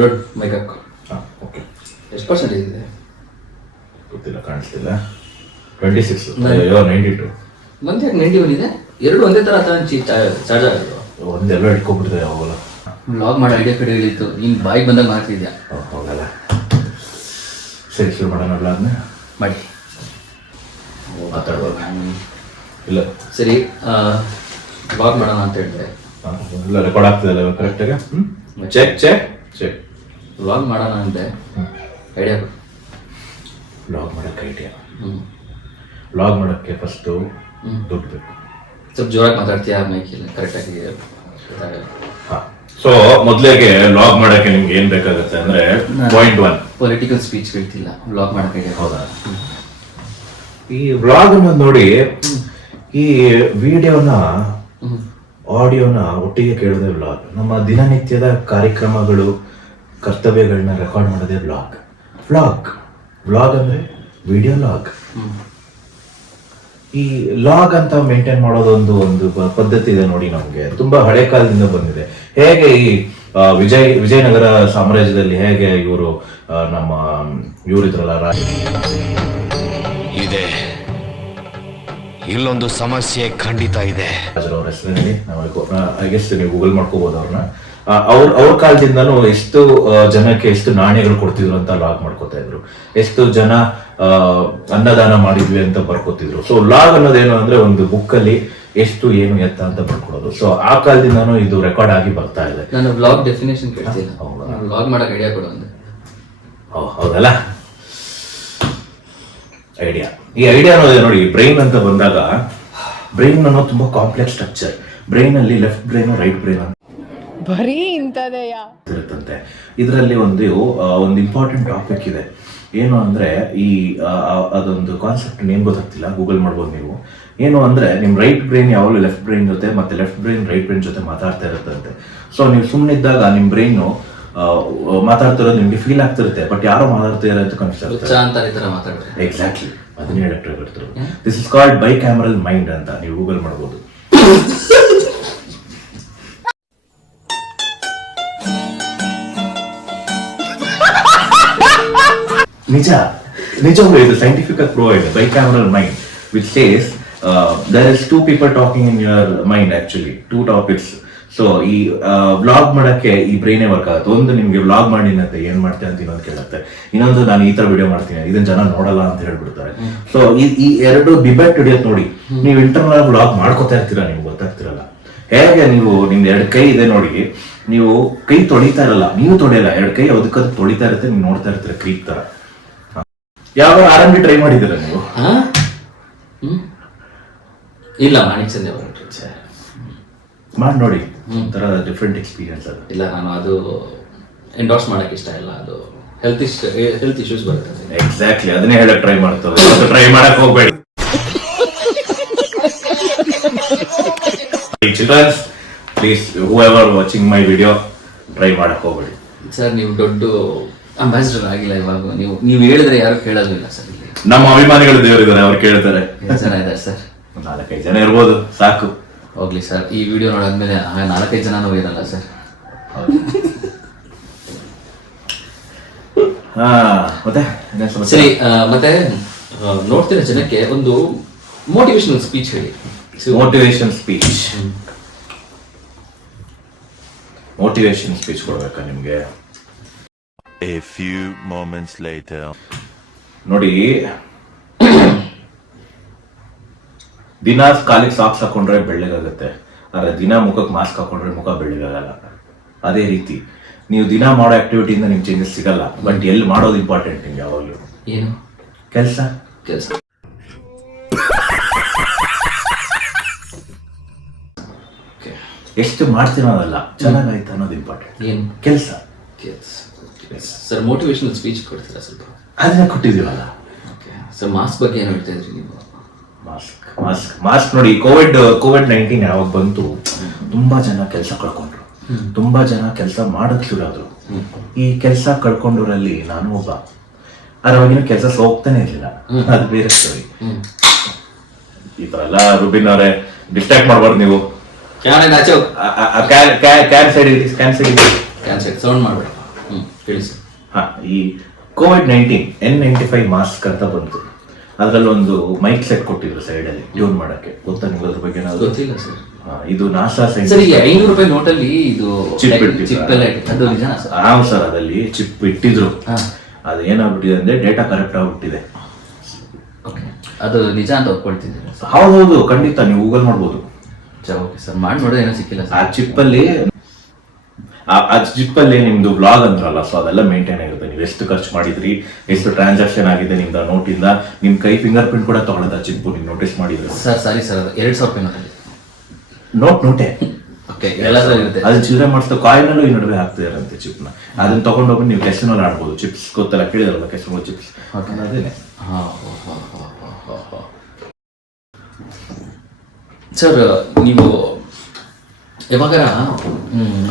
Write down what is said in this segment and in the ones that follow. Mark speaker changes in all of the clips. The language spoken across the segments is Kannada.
Speaker 1: ರೋಡ್ ಮೈಕ್ ಹಾಕು.
Speaker 2: ಹಾಂ ಓಕೆ.
Speaker 1: ಎಷ್ಟು ಪರ್ಸೆಂಟೇಜ್ ಇದೆ?
Speaker 2: ಗೊತ್ತಿಲ್ಲ ಕಾಣಿಸ್ತಿಲ್ಲ. ಟ್ವೆಂಟಿ ಸಿಕ್ಸ್ ನೈಂಟಿ ಟು
Speaker 1: ಮಂದಿ ನೈಂಟಿ ಒನ್ ಇದೆ? ಎರಡು ಒಂದೇ ಥರ ತಗೊಂಡು ಚಾರ್ಜ್ ಆಗಿದ್ರು
Speaker 2: ಒಂದೆಲ್ಲ ಇಟ್ಕೊಬಿಡ್ತಾರೆ ಯಾವಾಗಲ್ಲ.
Speaker 1: ಲಾಗ್ ಮಾಡಿ ಐಡಿಯಾ ಕಡೆ ಹೇಳಿತ್ತು ನೀನು ಬಾಯಿಗೆ ಬಂದಾಗ ಮಾಡ್ತಿದ್ಯಾ?
Speaker 2: ಹೋಗಲ್ಲ. ಸರಿ ಶುರು ಮಾಡೋಣ ಬ್ಲಾಗ್ನ
Speaker 1: ಮಾಡಿ.
Speaker 2: ಮಾತಾಡ್ಬೋದು? ಇಲ್ಲ.
Speaker 1: ಸರಿ ಲಾಗ್ ಮಾಡೋಣ ಅಂತ ಹೇಳಿದೆ
Speaker 2: ಹಾಂ ಇಲ್ಲ ರೆಕಾರ್ಡ್ ಆಗ್ತಿದೆಲ್ಲ ಕರೆಕ್ಟಾಗಿ ಹ್ಞೂ ಚೆಕ್ ಚೆಕ್ ಚೆಕ್
Speaker 1: ಲಾಗ್ ಮಾಡೋಣ ಅಂತೆ ಐಡಿಯಾ
Speaker 2: ವ್ಲಾಗ್ ಮಾಡೋಕ್ಕೆ ಐಡಿಯಾ
Speaker 1: ಹ್ಞೂ
Speaker 2: ಬ್ಲಾಗ್ ಮಾಡೋಕ್ಕೆ ಫಸ್ಟು. ದುಡ್ಡು ಬೇಕು.
Speaker 1: ಸ್ವಲ್ಪ ಜೋರಾಗಿ ಮಾತಾಡ್ತೀಯಾ? ಮೈಕಿಲ್ಲ ಕರೆಕ್ಟಾಗಿ
Speaker 2: ಹಾಂ. ಸೊ ಮೊದಲಿಗೆ ಲಾಗ್ ಮಾಡೋಕ್ಕೆ ನಿಮ್ಗೆ ಏನು ಬೇಕಾಗುತ್ತೆ ಅಂದರೆ ಪಾಯಿಂಟ್ ಒನ್
Speaker 1: ಪೊಲಿಟಿಕಲ್ ಸ್ಪೀಚ್ ಕೇಳ್ತಿಲ್ಲ ವ್ಲಾಗ್ ಮಾಡೋಕೆ ಐಡಿಯಾ
Speaker 2: ಹೌದಾ? ಈ ವ್ಲಾಗ್ ನೋಡಿ ಈ ವಿಡಿಯೋನ ಆಡಿಯೋನ ಒಟ್ಟಿಗೆ ಕೇಳೋದೇ ವ್ಲಾಗ್ ನಮ್ಮ ದಿನನಿತ್ಯದ ಕಾರ್ಯಕ್ರಮಗಳು ಕರ್ತವ್ಯಗಳನ್ನ ರೆಕಾರ್ಡ್ ಮಾಡೋದೇ ವ್ಲಾಗ್ ವ್ಲಾಗ್ ವ್ಲಾಗ್ ಅಂದ್ರೆ ವಿಡಿಯೋ ಲಾಗ್ ಈ ಲಾಗ್ ಅಂತ ಮೇಂಟೈನ್ ಮಾಡೋದೊಂದು ಒಂದು ಪದ್ಧತಿ ಇದೆ ನೋಡಿ ನಮಗೆ. ತುಂಬಾ ಹಳೆ ಕಾಲದಿಂದ ಬಂದಿದೆ. ಹೇಗೆ ಈ ವಿಜಯ್ ವಿಜಯನಗರ ಸಾಮ್ರಾಜ್ಯದಲ್ಲಿ ಹೇಗೆ ಇವರು ನಮ್ಮ ಇವರಿದ್ರಲ್ಲ ರಾಜ
Speaker 3: ಇದೆ. ಇಲ್ಲೊಂದು ಸಮಸ್ಯೆ ಖಂಡಿತ ಇದೆ.
Speaker 2: ರಾಜರವ್ರ ಹೆಸರಿನಲ್ಲಿ ಐ ಗೆಸ್ ನೀವು ಗೂಗಲ್ ಮಾಡ್ಕೋಬಹುದು ಅವ್ರನ್ನ. ಅವ್ರ ಅವ್ರ ಕಾಲದಿಂದನೂ ಎಷ್ಟು ಜನಕ್ಕೆ ಎಷ್ಟು ನಾಣ್ಯಗಳು ಕೊಡ್ತಿದ್ರು ಅಂತ ಲಾಗ್ ಮಾಡ್ಕೋತಾ ಇದ್ರು. ಎಷ್ಟು ಜನ ಅನ್ನದಾನ ಮಾಡಿದ್ವಿ ಅಂತ ಬರ್ಕೋತಿದ್ರು. ಸೊ ಲಾಗ್ ಅನ್ನೋದೇನು ಅಂದ್ರೆ ಒಂದು ಬುಕ್ ಅಲ್ಲಿ ಎಷ್ಟು ಏನು ಎತ್ತ ಅಂತ ಬರ್ಕೊಡೋದು. ಸೊ ಆ ಕಾಲದಿಂದನೂ ಇದು ರೆಕಾರ್ಡ್ ಆಗಿ ಬರ್ತಾ ಇದೆ.
Speaker 1: ನಾನು ಲಾಗ್ ಡೆಫಿನೇಷನ್ ಕೇಳ್ತಿಲ್ಲ
Speaker 2: ನಾನು
Speaker 1: ಲಾಗ್ ಮಾಡೋಕೆ ಐಡಿಯಾ ಕೊಡು
Speaker 2: ಅಂದ್ರೆ ಹೌದಲ್ಲ? ಐಡಿಯಾ ಈ ಐಡಿಯಾ ಅನ್ನೋದೇ ನೋಡಿ ಬ್ರೈನ್ ಅಂತ ಬಂದಾಗ ಬ್ರೈನ್ ಅನ್ನೋದು ತುಂಬಾ ಕಾಂಪ್ಲೆಕ್ಸ್ ಸ್ಟ್ರಕ್ಚರ್ ಬ್ರೈನ್ ಅಲ್ಲಿ ಲೆಫ್ಟ್ ಬ್ರೈನ್ ರೈಟ್ ಬ್ರೈನ್ ಅಂತ
Speaker 4: ಬರೀ ಇಂಥದೆಯಾ
Speaker 2: ಇರುತ್ತಂತೆ. ಇದರಲ್ಲಿ ಒಂದು ಒಂದು ಇಂಪಾರ್ಟೆಂಟ್ ಟಾಪಿಕ್ ಇದೆ. ಏನು ಅಂದ್ರೆ ಈ ಅದೊಂದು ಕಾನ್ಸೆಪ್ಟ್ ನೇಮ್ ಗೊತ್ತಾಗ್ತಿಲ್ಲ ಗೂಗಲ್ ಮಾಡ್ಬೋದು ನೀವು. ಏನು ಅಂದ್ರೆ ನಿಮ್ಮ ರೈಟ್ ಬ್ರೈನ್ ಯಾವಾಗಲೂ ಲೆಫ್ಟ್ ಬ್ರೈನ್ ಜೊತೆ ಮತ್ತೆ ಲೆಫ್ಟ್ ಬ್ರೈನ್ ರೈಟ್ ಬ್ರೈನ್ ಜೊತೆ ಮಾತಾಡ್ತಾ ಇರುತ್ತಂತೆ. ಸೊ ನೀವು ಸುಮ್ಮನಿದ್ದಾಗ ನಿಮ್ಮ ಬ್ರೈನ್ ಮಾತಾಡ್ತಿರೋದು ನಿಮಗೆ ಫೀಲ್ ಆಗ್ತಿರುತ್ತೆ ಬಟ್ ಯಾರೋ ಮಾತಾಡ್ತಾ ಅಂತ
Speaker 1: ಕನ್ಫ್ಯೂಸ್
Speaker 2: ಕನ್ಸಿಸ್ತಾರೆ
Speaker 1: ಅಂತ ಈ ಥರ ಮಾತಾಡ್ರೆ
Speaker 2: ಎಕ್ಸಾಕ್ಟ್ಲಿ ಅದನ್ನೇ ಹೇಳಕ್ಕೆ ಬರ್ತಾರೆ this is called bicameral mind ಅಂತ. ನೀವು ಗೂಗಲ್ ಮಾಡ್ಬೋದು. ನಿಜ ನಿಜವೂ ಇದು ಸೈಂಟಿಫಿಕ್ ಆಗಿ ಪ್ರೂವ್ ಆಗಿದೆ. Bicameral mind which says there is two people talking in your mind actually two topics so ಈ ವ್ಲಾಗ್ ಮಾಡಕ್ಕೆ ಈ ಬ್ರೈನೇ ವರ್ಕ್ ಆಗುತ್ತೆ. ಒಂದು ನಿಮ್ಗೆ ವ್ಲಾಗ್ ಮಾಡಿ ಅಂತ ಏನ್ ಮಾಡ್ತೀನಿ ಅಂತ ಇನ್ನೊಂದು ಕೇಳುತ್ತೆ. ಇನ್ನೊಂದು ನಾನು ಈ ತರ ವಿಡಿಯೋ ಮಾಡ್ತೀನಿ ಇದನ್ನ ಜನ ನೋಡಲ್ಲ ಅಂತ ಹೇಳ್ಬಿಡ್ತಾರೆ. ಸೊ ಈ ಎರಡು ಡಿಬೇಟ್ ಹಿಡಿಯೋದು ನೋಡಿ. ನೀವು ಇಂಟರ್ನಲ್ ವ್ಲಾಗ್ ಮಾಡ್ಕೋತಾ ಇರ್ತೀರಾ ನಿಮ್ಗೆ ಗೊತ್ತಾಗ್ತಿರಲ್ಲ. ಹೇಗೆ ನೀವು ನಿಮ್ದು ಎರಡು ಕೈ ಇದೆ ನೋಡಿ. ನೀವು ಕೈ ತೊಳಿತಾ ಇರಲ್ಲ. ನೀವು ತೊಳೆಯಲ್ಲ. ಎರಡು ಕೈ ಅದಕ್ಕದು ತೊಳಿತಾ ಇರುತ್ತೆ ನೀವು ನೋಡ್ತಾ ಇರ್ತೀರ ಕ್ರೀಕ್ ತರ. ಯಾವ ಆರ್ ಬಿ ಟ್ರೈ ಮಾಡಿದಿರ ನೀವು?
Speaker 1: ಇಲ್ಲ ಮಾಡಿ
Speaker 2: ಮಾಡಿ ನೋಡಿ. ಒಂಥರ ಡಿಫ್ರೆಂಟ್ ಎಕ್ಸ್ಪೀರಿಯನ್ಸ್ ಅದು.
Speaker 1: ಇಲ್ಲ ನಾನು ಅದು ಎಂಡೋರ್ಸ್ ಮಾಡೋಕ್ಕೆ ಇಷ್ಟ ಇಲ್ಲ. ಅದು ಹೆಲ್ತ್ ಇಶ್ ಹೆಲ್ತ್ ಇಶ್ಯೂಸ್ ಬರುತ್ತೆ
Speaker 2: ಎಕ್ಸಾಕ್ಟ್ಲಿ ಅದನ್ನೇ ಹೇಳಕ್ ಟ್ರೈ ಮಾಡ್ತಾರೆ ಟ್ರೈ ಮಾಡಕ್ ಹೋಗ್ಬೇಡಿ. Childrens please whoever watching my video try ಮಾಡಕ್ ಹೋಗ್ಬೇಡಿ.
Speaker 1: ಸರ್ ನೀವು ದೊಡ್ಡ ಅಂಬಾಸಿಡರ್ ಆಗಿಲ್ಲ ಇವಾಗ. ನೀವು ನೀವು ಹೇಳಿದ್ರೆ ಯಾರು ಕೇಳೋದಿಲ್ಲ ಸರ್ ಇಲ್ಲಿ.
Speaker 2: ನಮ್ಮ ಅಭಿಮಾನಿಗಳು ದೇವರಿದ್ದಾರೆ ಅವ್ರು ಕೇಳ್ತಾರೆ.
Speaker 1: ಸರ್
Speaker 2: ಒಂದ್ ನಾಲ್ಕೈದು ಜನ ಇರ್ಬೋದು ಸಾಕು.
Speaker 1: ಹೋಗ್ಲಿ ಸರ್. ಈ ವಿಡಿಯೋ ನೋಡಾದ್ಮೇಲೆ ನಾಲ್ಕೈದು ಜನ ಇರಲ್ಲ ಸರ್.
Speaker 2: ಹಾ ಮತ್ತೆ?
Speaker 1: ಸರಿ ಮತ್ತೆ ನೋಡ್ತಿರೋ ಜನಕ್ಕೆ ಒಂದು ಮೋಟಿವೇಶನಲ್ ಸ್ಪೀಚ್ ಹೇಳಿ.
Speaker 2: ಮೋಟಿವೇಶನ್ ಸ್ಪೀಚ್ ಮೋಟಿವೇಶನ್ ಸ್ಪೀಚ್ ಕೊಡ್ಬೇಕಾ ನಿಮ್ಗೆ?
Speaker 3: ಎ ಫ್ಯೂ moments ಲೈಟ್
Speaker 2: ನೋಡಿ ದಿನ ಕಾಲಿಗೆ ಸಾಕ್ಸ್ ಹಾಕೊಂಡ್ರೆ ಬೆಳ್ಳಗಾಗುತ್ತೆ. ಆದರೆ ದಿನ ಮುಖಕ್ಕೆ ಮಾಸ್ಕ್ ಹಾಕೊಂಡ್ರೆ ಮುಖ ಬೆಳ್ಳಗಾಗಲ್ಲ. ಅದೇ ರೀತಿ ನೀವು ದಿನ ಮಾಡೋ ಆಕ್ಟಿವಿಟಿಯಿಂದ ನಿಮ್ಗೆ ಚೇಂಜಸ್ ಸಿಗಲ್ಲ. ಬಟ್ ಎಲ್ಲಿ ಮಾಡೋದು ಇಂಪಾರ್ಟೆಂಟ್ ನಿಮ್ಗೆ ಯಾವಾಗಲೂ?
Speaker 1: ಏನು?
Speaker 2: ಕೆಲಸ?
Speaker 1: ಕೆಲಸ.
Speaker 2: ಎಷ್ಟು ಮಾಡ್ತೀನೋ ಅದಲ್ಲ ಚೆನ್ನಾಗಾಯ್ತು ಅನ್ನೋದು ಇಂಪಾರ್ಟೆಂಟ್
Speaker 1: ಏನು?
Speaker 2: ಕೆಲಸ.
Speaker 1: ಸರ್ ಮೋಟಿವೇಶನಲ್ ಸ್ಪೀಚ್ ಕೊಡ್ತೀರಾ ಸ್ವಲ್ಪ?
Speaker 2: ಅದನ್ನ ಕೊಟ್ಟಿದ್ದೀವಲ್ಲ?
Speaker 1: ಸರ್ ಮಾಸ್ಕ್ ಬಗ್ಗೆ ಏನು ಹೇಳ್ತಾ ಇದ್ರಿ ನೀವು?
Speaker 2: ಮಾಸ್ಕ್ ಮಾಸ್ಕ್ ಮಾಸ್ಕ್ ನೋಡಿ ಕೋವಿಡ್ ಕೋವಿಡ್ ನೈನ್ಟೀನ್ ಯಾವಾಗ ಬಂತು ತುಂಬಾ ಜನ ಕೆಲಸ ಕಳ್ಕೊಂಡ್ರು. ತುಂಬಾ ಜನ ಕೆಲಸ ಮಾಡಕ್ ಆದ್ರು ಈ ಕೆಲಸ ಕಳ್ಕೊಂಡ್ರಲ್ಲಿ ನಾನು ಒಬ್ಬ. ಆದ್ರೆ ಅವಾಗಿನ ಕೆಲಸ ಹೋಗ್ತಾನೆ ಇರ್ಲಿಲ್ಲ. ಅದು ಬೇರೆ ಸ್ಟೋರಿ ಈ ತರ ಎಲ್ಲ ರುಬಿನ್ ಅವರೇ ಡಿಸ್ಟ್ರಾಕ್ಟ್ ಮಾಡ್ಬಾರ್ದು ನೀವು.
Speaker 1: Can
Speaker 2: side can side
Speaker 1: can side sound ಮಾಡಬೇಡ.
Speaker 2: ಹಾ ಈ Covid nineteen N ninety five mask ಅಂತ ಬಂತು. ಅದ್ರಲ್ಲಿ ಒಂದು ಮೈಕ್ ಸೆಟ್ ಕೊಟ್ಟಿದ್ರು ಸೈಡ್ ಅಲ್ಲಿ ಟ್ಯೂನ್ ಮಾಡಕ್ಕೆ. ಗೊತ್ತಾ ನಿಮ್ಗೆ ಅದ್ರ ಬಗ್ಗೆ ಏನಾದ್ರು?
Speaker 1: ಗೊತ್ತಿಲ್ಲ ಸರ್.
Speaker 2: ಇದು ನಾಸಾ
Speaker 1: ಸರ್ ಈ ಐನೂರು ರೂಪಾಯಿ ನೋಟಲ್ಲಿ ಇದು
Speaker 2: ಚಿಪ್.
Speaker 1: ಚಿಪ್ ಎಲ್ಲ ಅದು ನಿಜ
Speaker 2: ಆರಾಮ್ ಸರ್ ಅದಲ್ಲಿ ಚಿಪ್ ಇಟ್ಟಿದ್ರು. ಅದು ಏನಾಗ್ಬಿಟ್ಟಿದೆ ಅಂದ್ರೆ ಡೇಟಾ ಕರೆಕ್ಟ್ ಆಗ್ಬಿಟ್ಟಿದೆ.
Speaker 1: ಓಕೆ ಅದು ನಿಜ ಅಂತ ಒಪ್ಕೊಳ್ತಿದ್ದೀನಿ.
Speaker 2: ಹೌದೌದು ಖಂಡಿತ. ನೀವು ಗೂಗಲ್ ಮಾಡ್ಬೋದು.
Speaker 1: Sir okay sir. ಮಾಡಿ ನೋಡೋದು ಏನೋ ಸಿಕ್ಕಿಲ್ಲ
Speaker 2: ಆ
Speaker 1: ಸರ್.
Speaker 2: ಚಿಪ್ ಅಲ್ಲಿ ಆ- ಜಿಪ್ಪಲ್ಲಿ ನಿಮ್ದು ಬ್ಲಾಗ್ ಅಂದ್ರಲ್ಲ ಸೊ ಅದೆಲ್ಲ ಮೇಂಟೈನ್ ಆಗುತ್ತೆ. ನೀವು ಎಷ್ಟು ಖರ್ಚು ಮಾಡಿದ್ರಿ ಎಷ್ಟು ಟ್ರಾನ್ಸಾಕ್ಷನ್ ಆಗಿದೆ ನಿಮ್ದು ನೋಟಿಂದ ನಿಮ್ ಕೈ ಫಿಂಗರ್ ಪ್ರಿಂಟ್ ಕೂಡ ತಗೊಳ್ಳೋದ ಚಿಪ್ ನೀವು ನೋಟಿಸ್ ಮಾಡಿದ್ರೆ?
Speaker 1: ಸರ್ ಸರಿ ಸರ್ ಅದು ಎರಡು ಸಾವಿರ ರೂಪಾಯಿ ನೋಟಲ್ಲಿ
Speaker 2: ನೋಟ್ ನೋಟೆ
Speaker 1: ಓಕೆ ಎಲ್ಲಾದ್ರೂ ಇರುತ್ತೆ.
Speaker 2: ಅದು ಚಿಲ್ಲರೆ ಮಾಡಿಸ್ತಾ ಕಾಯಿನ್ ಅಲ್ಲೂ ಈ ನಡುವೆ ಹಾಕ್ತಿದಾರಂತೆ ಚಿಪ್ನ ಅದನ್ನ ತಗೊಂಡೋಗಿ ನೀವು ಕೆಸನಲ್ಲಿ ಆಡ್ಬೋದು. ಚಿಪ್ಸ್ ಗೊತ್ತಲ್ಲ ಕೇಳಿದಾರಲ್ಲ ಕೆಸನ್ ಚಿಪ್ಸ್ ಅದೇನೆ.
Speaker 1: ಸರ್ ನೀವು ಯಾವಾಗಾರ